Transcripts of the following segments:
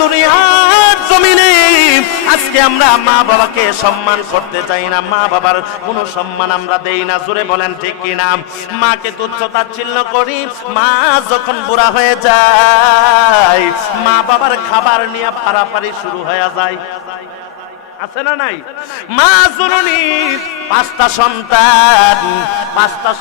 দুনিয়ার জমিনে আজকে আমরা মা বাবাকে সম্মান করতে চাই না, মা বাবার কোনো সম্মান আমরা দেই না। জোরে বলেন ঠিক কিনা? মাকে তুচ্ছ তাচ্ছিল্য করি। মা যখন বুড়া হয়ে যায়, মা বাবার খাবার নিয়ে পারাপারি শুরু হয়ে যায়, আছে না নাই? মা জননী পাঁচটা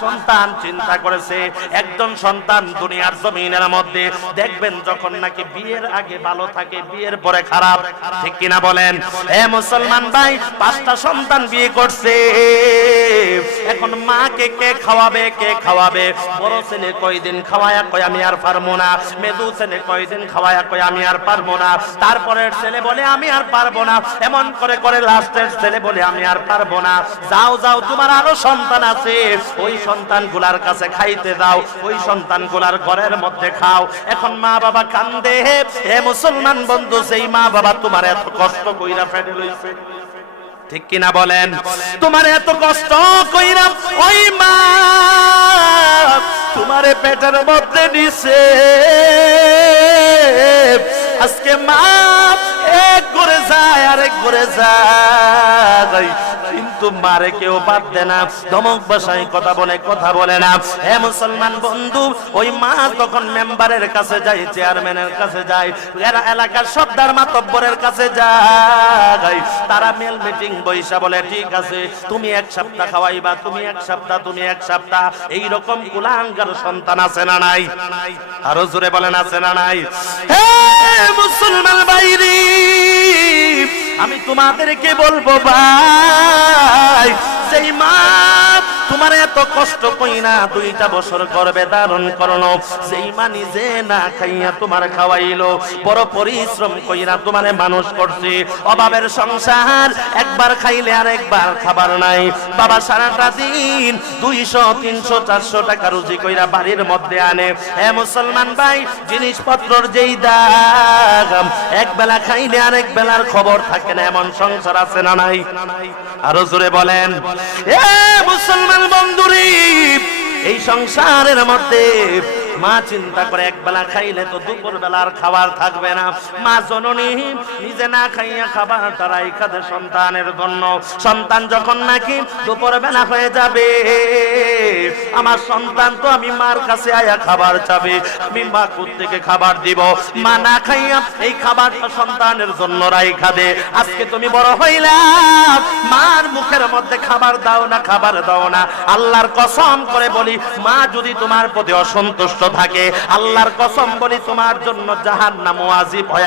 সন্তান চিন্তা করেছে। একজন সন্তান দুনিয়ার জমিনের মধ্যে দেখবেন যখন নাকি বিয়ের আগে ভালো থাকে, বিয়ের পরে খারাপ, ঠিক কিনা বলেন? এ মুসলমান ভাই, পাঁচটা সন্তান বিয়ে করছে, এখন মাকে কে খাওয়াবে? বড় ছেলে কয়দিন খাওয়ায়া কয় আমি আর পারবো না, মেজু ছেলে কয়দিন খাওয়ায়া কয় আমি আর পারবো না, তারপরের ছেলে বলে আমি আর পারবো না, এমন করে লাস্টের ছেলে বলে আমি আর পারবো না। যাও তোমার আরো সন্তান আছে, ওই সন্তানগুলার কাছে খাইতে দাও, ওই সন্তানগুলার ঘরের মধ্যে খাও। এখন মা বাবা কান্দে। হে মুসলমান বন্ধু, সেই মা বাবা তোমার এত কষ্ট কইরা ফেলে লইছে, ঠিক কিনা বলেন? তোমার এত কষ্ট কইরা ওই মা তোমারে পেটের মধ্যে নিছে। আজকে মা এক করে যায় আরেক করে যায়, কিন্তু মারে কেউ বাদ দেয় না, ধমক ভাষায় কথা বলে না। হে মুসলমান বন্ধু, ওই মা তখন মেম্বারের কাছে যায়, চেয়ারম্যানের কাছে যায়, এরা এলাকার সর্দার মাতব্বরের কাছে যায়। তারা মেল মিটিং বৈশা বলে ঠিক আছে, তুমি এক সপ্তাহ খাওয়াইবা, তুমি এক সপ্তাহ। এইরকম কুলাঙ্গার সন্তান আছে না নাই? আরো জোরে বলেন আছে না নাই? হে মুসলমান ভাইরি, আমি তোমাদেরকে বলবো ভাই, সেই মা তোমার এত কষ্ট কইনা 2টা বছর গর্ভে ধারণ করলো, সেই মা নিজে না খাইয়া তোমার খাওয়াইলো, বড় পরিশ্রম কইরা তোমারে মানুষ করছে। অভাবের সংসার, একবার খাইলে আর একবার খাবার নাই। বাবা সারাটা দিন 200, 300, 400 টাকা রুজি কইরা বাড়ির মধ্যে আনে। হে মুসলমান ভাই, জিনিসপত্রর যেই দাম, এক বেলা খাইলে আর এক বেলার খবর থাকে না, এমন সংসার আছে না নাই? আরো জোরে বলেন। এ মুসলমান বন্ধুরি, এই সংসারের মধ্যে মা চিন্তা করে একবেলা খাইলে তো দুপুর বেলার খাবার থাকবে না। মা জননী নিজে না খাইয়া খাবারটা রাইখা দেয় সন্তানের জন্য। সন্তান যখন নাকি দুপুর বেলা হয়ে যাবে, আমার সন্তান তো আমি মার কাছে আয়া খাবার চাবে, আমি মা থেকে খাবার দিব। মা না খাইয়া এই খাবারটা সন্তানের জন্য রাইখা দে। আজকে তুমি বড় হইলা, মার মুখের মধ্যে খাবার দাও না। আল্লাহর কসম করে বলি, মা যদি তোমার প্রতি অসন্তুষ্ট থাকে, আল্লাহর কসম বলি তোমার জন্য জাহান্নাম ওয়াজিব হয়।